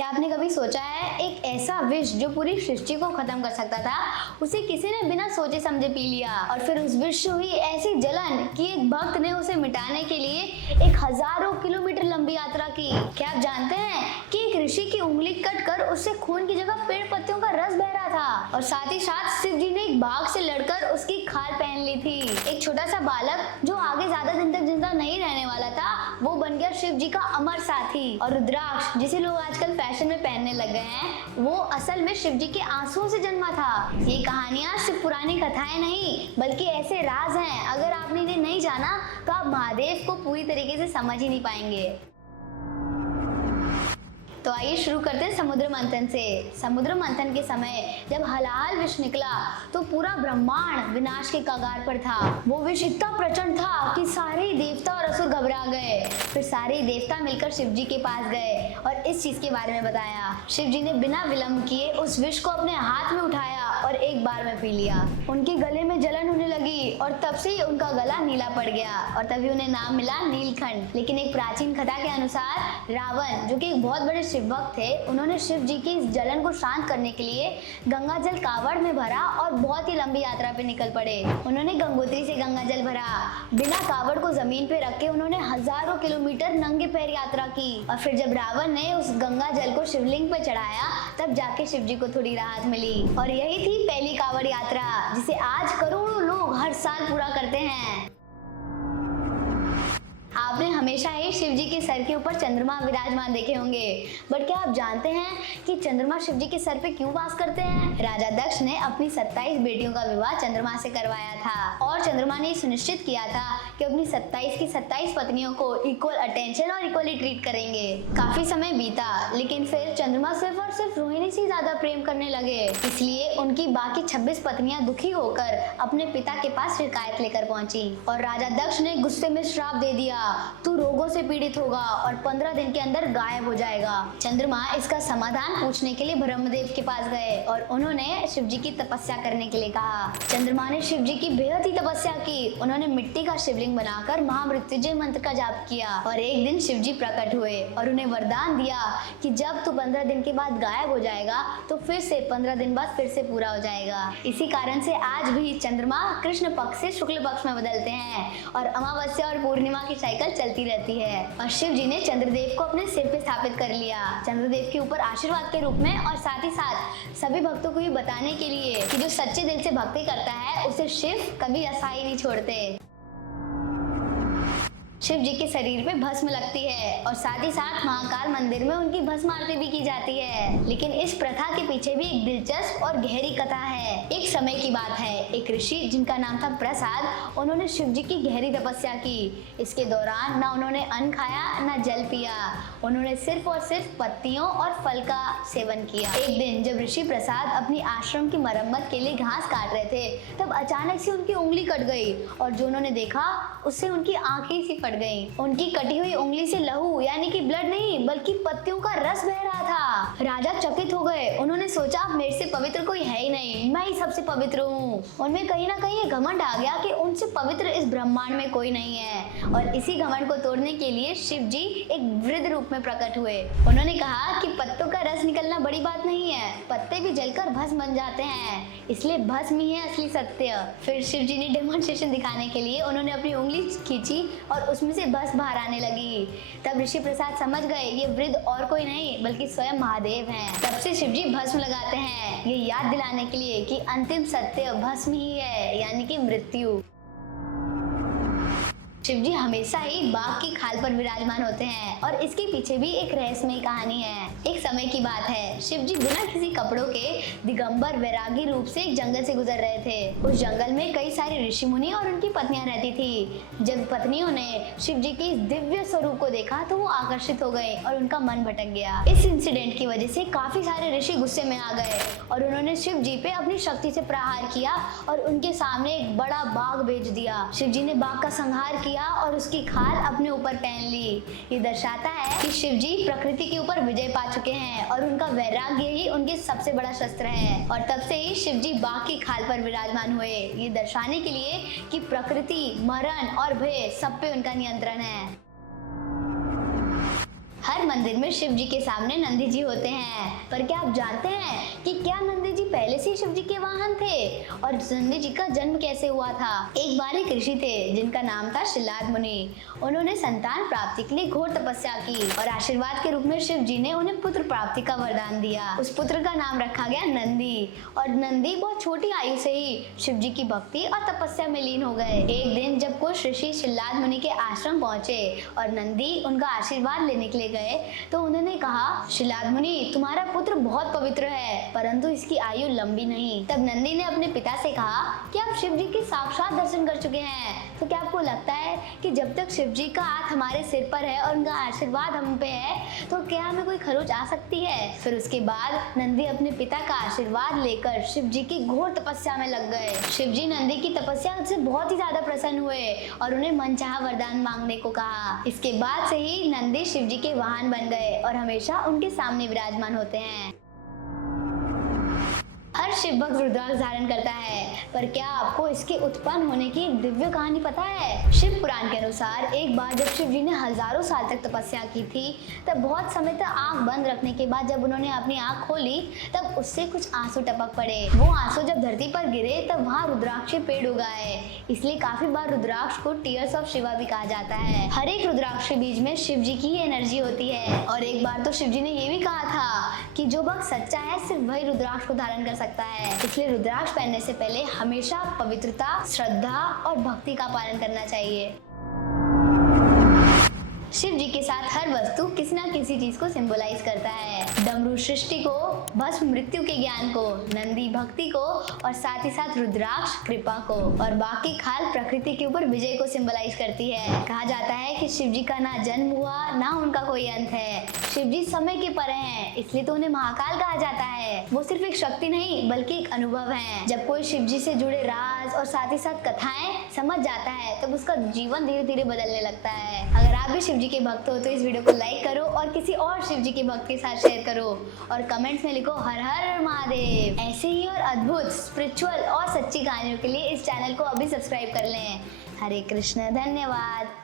क्या आपने कभी सोचा है एक ऐसा विष जो पूरी सृष्टि को खत्म कर सकता था, उसे किसी ने बिना सोचे समझे पी लिया और फिर उस विष से हुई ऐसी जलन कि एक भक्त ने उसे मिटाने के लिए एक हजारों किलोमीटर लंबी यात्रा की। क्या आप जानते हैं कि एक ऋषि की उंगली कट कर उससे खून की जगह पेड़ पत्तियों का रस बह रहा था और साथ ही साथ शिव जी ने एक बाघ से लड़कर उसकी खाल पहन ली थी। एक छोटा सा बालक जो आगे ज्यादा दिन तक जिंदा नहीं रहने वाला था, वो बन गया शिव जी का अमर साथी। और रुद्राक्ष जिसे लोग आजकल फैशन में पहनने लग गए हैं, वो असल में शिव जी के आंसुओं से जन्मा था। ये कहानियां सिर्फ पुरानी कथाएं नहीं बल्कि ऐसे राज हैं, अगर आपने इन्हें नहीं जाना तो आप महादेव को पूरी तरीके से समझ ही नहीं पाएंगे। तो आइए शुरू करते हैं समुद्र मंथन से। समुद्र मंथन के समय जब हलाहल विष निकला तो पूरा ब्रह्मांड विनाश के कगार पर था। वो विष इतना प्रचंड था कि सारे देवता और असुर घबरा गए। फिर सारे देवता मिलकर शिव जी के पास गए और इस चीज के बारे में बताया। शिव जी ने बिना विलंब किए उस विष को अपने हाथ में उठाया और एक बार में पी लिया। उनके गले में जलन होने लगी और तब से ही उनका गला नीला पड़ गया और तभी उन्हें नाम मिला नीलकंठ। लेकिन एक प्राचीन कथा के अनुसार रावण, जो कि एक बहुत बड़े शिव भक्त थे, उन्होंने शिव जी की इस जलन को शांत करने के लिए गंगा जल कावड़ में भरा और बहुत ही लंबी यात्रा पे निकल पड़े। उन्होंने गंगोत्री से गंगा जल भरा, बिना कावड़ को जमीन पे रख के उन्होंने हजारों किलोमीटर नंगे पैर यात्रा की और फिर जब रावण ने उस गंगा जल को शिवलिंग पे चढ़ाया तब जाके शिव जी को थोड़ी राहत मिली। और यही थी पहली कावड़ यात्रा, जिसे आज करोड़ों लोग हर साल पूरा करते हैं। आपने हमेशा ही शिव जी के सर के ऊपर चंद्रमा विराजमान देखे होंगे, बट क्या आप जानते हैं कि चंद्रमा शिव जी के सर पे क्यों वास करते हैं? राजा दक्ष ने अपनी 27 बेटियों का विवाह चंद्रमा से करवाया था और चंद्रमा ने सुनिश्चित किया था कि अपनी 27 की 27 पत्नियों को इक्वल अटेंशन और इक्वली ट्रीट करेंगे। काफी समय बीता, लेकिन फिर चंद्रमा सिर्फ और सिर्फ रोहिणी से ज्यादा प्रेम करने लगे, इसलिए उनकी बाकी 26 पत्नियां दुखी होकर अपने पिता के पास शिकायत लेकर पहुंची और राजा दक्ष ने गुस्से में श्राप दे दिया, तू रोगों से पीड़ित होगा और 15 दिन के अंदर गायब हो जाएगा। चंद्रमा इसका समाधान पूछने के लिए ब्रह्मदेव के पास गए और उन्होंने शिव जी की तपस्या करने के लिए कहा। चंद्रमा ने शिव जी की बेहद ही तपस्या की। उन्होंने मिट्टी का शिवलिंग बनाकर महामृत्युंजय मंत्र का जाप किया और एक दिन शिव जी प्रकट हुए और उन्हें वरदान दिया कि जब तू 15 दिन के बाद गायब हो जाएगा तो फिर से 15 दिन बाद फिर से पूरा हो जाएगा। इसी कारण से आज भी चंद्रमा कृष्ण पक्ष से शुक्ल पक्ष में बदलते हैं और अमावस्या और पूर्णिमा की साइकिल चलती रहती है। और शिव जी ने चंद्रदेव को अपने सिर पे स्थापित कर लिया, चंद्रदेव के ऊपर आशीर्वाद के रूप में और साथ ही साथ सभी भक्तों को ये बताने के लिए कि जो सच्चे दिल से भक्ति करता है उसे शिव कभी असहाय नहीं छोड़ते। शिव जी के शरीर पे भस्म लगती है और साथ ही साथ महाकाल मंदिर में उनकी भस्म आरती भी की जाती है। लेकिन इस प्रथा के पीछे भी एक दिलचस्प और गहरी कथा है। एक समय की बात है, एक ऋषि जिनका नाम था प्रसाद, उन्होंने शिव जी की गहरी तपस्या की। इसके दौरान ना उन्होंने अन्न खाया ना जल पिया, उन्होंने सिर्फ और सिर्फ पत्तियों और फल का सेवन किया। एक दिन जब ऋषि प्रसाद अपनी आश्रम की मरम्मत के लिए घास काट रहे थे तब अचानक से उनकी उंगली कट गई और जो उन्होंने देखा उससे उनकी आंखें सी फट गईं। उनकी कटी हुई उंगली से लहू यानी कि ब्लड नहीं बल्कि पत्तियों का रस बह रहा था। राजा चकित हो गए। उन्होंने सोचा मेरे से पवित्र कोई है ही नहीं, मैं ही सबसे पवित्र हूँ। उनमें कहीं ना कहीं ये घमंड आ गया कि उनसे पवित्र इस ब्रह्मांड में कोई नहीं है और इसी घमंड को तोड़ने के लिए शिव जी एक वृद्ध रूप में प्रकट हुए। उन्होंने कहा कि पत्तों का रस निकलना बड़ी बात नहीं है, पत्ते भी जलकर भस्म बन जाते हैं, इसलिए भस्म ही है असली सत्य। फिर शिव जी ने डेमोन्स्ट्रेशन दिखाने के लिए उन्होंने अपनी उंगली खींची और उसमें से बस बाहर आने लगी। तब ऋषि प्रसाद समझ गए ये वृद्ध और कोई नहीं बल्कि स्वयं महादेव हैं। तब से शिव जी भस्म लगाते हैं, ये याद दिलाने के लिए कि अंतिम सत्य भस्म ही है यानी कि मृत्यु। शिव जी हमेशा ही बाघ की खाल पर विराजमान होते हैं और इसके पीछे भी एक रहस्यमयी कहानी है। एक समय की बात है, शिव जी बिना किसी कपड़ों के दिगंबर वैरागी रूप से एक जंगल से गुजर रहे थे। उस जंगल में कई सारे ऋषि मुनि और उनकी पत्नियां रहती थी। जब पत्नियों ने शिव जी के इस दिव्य स्वरूप को देखा तो वो आकर्षित हो गए और उनका मन भटक गया। इस इंसिडेंट की वजह से काफी सारे ऋषि गुस्से में आ गए और उन्होंने शिव जी पे अपनी शक्ति से प्रहार किया और उनके सामने एक बड़ा बाघ भेज दिया। शिव जी ने बाघ का संहार किया और उसकी खाल अपने ऊपर पहन ली। ये दर्शाता है कि शिव जी प्रकृति के ऊपर विजय पा चुके हैं और उनका वैराग्य ही उनके सबसे बड़ा शस्त्र है। और तब से ही शिव जी बाघ की खाल पर विराजमान हुए, ये दर्शाने के लिए कि प्रकृति, मरण और भय सब पे उनका नियंत्रण है। हर मंदिर में शिव जी के सामने नंदी जी होते हैं, पर क्या आप जानते हैं कि क्या नंदी जी पहले से ही शिव जी के वाहन थे और नंदी जी का जन्म कैसे हुआ था? एक बार एक ऋषि थे जिनका नाम था शिलाद मुनि। उन्होंने संतान प्राप्ति के लिए घोर तपस्या की और आशीर्वाद के रूप में शिव जी ने उन्हें पुत्र प्राप्ति का वरदान दिया। उस पुत्र का नाम रखा गया नंदी और नंदी बहुत छोटी आयु से ही शिव जी की भक्ति और तपस्या में लीन हो गए। एक दिन जब कुछ ऋषि शिलाद मुनि के आश्रम पहुंचे और नंदी उनका आशीर्वाद लेने के लिए गए तो उन्होंने कहा, शिलाद मुनि, तुम्हारा पुत्र बहुत पवित्र है परंतु इसकी आयु लंबी नहीं। तब नंदी ने अपने पिता से कहा कि आप शिव जी के साक्षात दर्शन कर चुके हैं, तो क्या आपको लगता है कि जब तक शिव जी का हाथ हमारे सिर पर है और उनका आशीर्वाद हम पे है तो क्या हमें कोई खरोच आ सकती है? फिर उसके बाद नंदी अपने पिता का आशीर्वाद लेकर शिव जी की घोर तपस्या में लग गए। शिव जी नंदी की तपस्या से बहुत ही ज्यादा प्रसन्न हुए और उन्हें मनचाहा वरदान मांगने को कहा। इसके बाद से ही नंदी शिव जी के वाहन बन गए और हमेशा उनके सामने विराजमान होते हैं। हर शिव भक्त रुद्राक्ष धारण करता है, पर क्या आपको इसके उत्पन्न होने की एक दिव्य कहानी पता है? शिव पुराण के अनुसार एक बार जब शिव जी ने हजारों साल तक तपस्या की थी तब बहुत समय तक आंख बंद रखने के बाद जब उन्होंने अपनी आंख खोली तब उससे कुछ आंसू टपक पड़े। वो आंसू जब धरती पर गिरे तब वहाँ रुद्राक्ष पेड़ उगाए, इसलिए काफी बार रुद्राक्ष को टीयर्स ऑफ शिवा भी कहा जाता है। हर एक रुद्राक्ष के बीच में शिव जी की ही एनर्जी होती है और एक बार तो शिव जी ने ये भी कहा था कि जो भक्त सच्चा है सिर्फ वही रुद्राक्ष को धारण कर सकता है। इसलिए रुद्राक्ष पहनने से पहले हमेशा पवित्रता, श्रद्धा और भक्ति का पालन करना चाहिए। शिव जी के साथ हर वस्तु किसी न किसी चीज को सिंबलाइज करता है। डमरू सृष्टि को, भस्म मृत्यु के ज्ञान को, नंदी भक्ति को और साथ ही साथ रुद्राक्ष कृपा को और बाकी खाल प्रकृति के ऊपर विजय को सिंबलाइज करती है। कहा जाता है कि शिव जी का ना जन्म हुआ ना उनका कोई अंत है। शिव जी समय के परे हैं, इसलिए तो उन्हें महाकाल कहा जाता है। वो सिर्फ एक शक्ति नहीं बल्कि एक अनुभव है। जब कोई शिव जी से जुड़े राज और साथ ही साथ कथाएं समझ जाता है तब उसका जीवन धीरे धीरे बदलने लगता है। अगर आप भी शिव जी के भक्त हो तो इस वीडियो को लाइक करो और किसी और शिव जी के भक्त के साथ शेयर करो और कमेंट्स में लिखो हर हर महादेव। ऐसे ही और अद्भुत स्पिरिचुअल और सच्ची कहानियों के लिए इस चैनल को अभी सब्सक्राइब कर लें। हरे कृष्ण, धन्यवाद।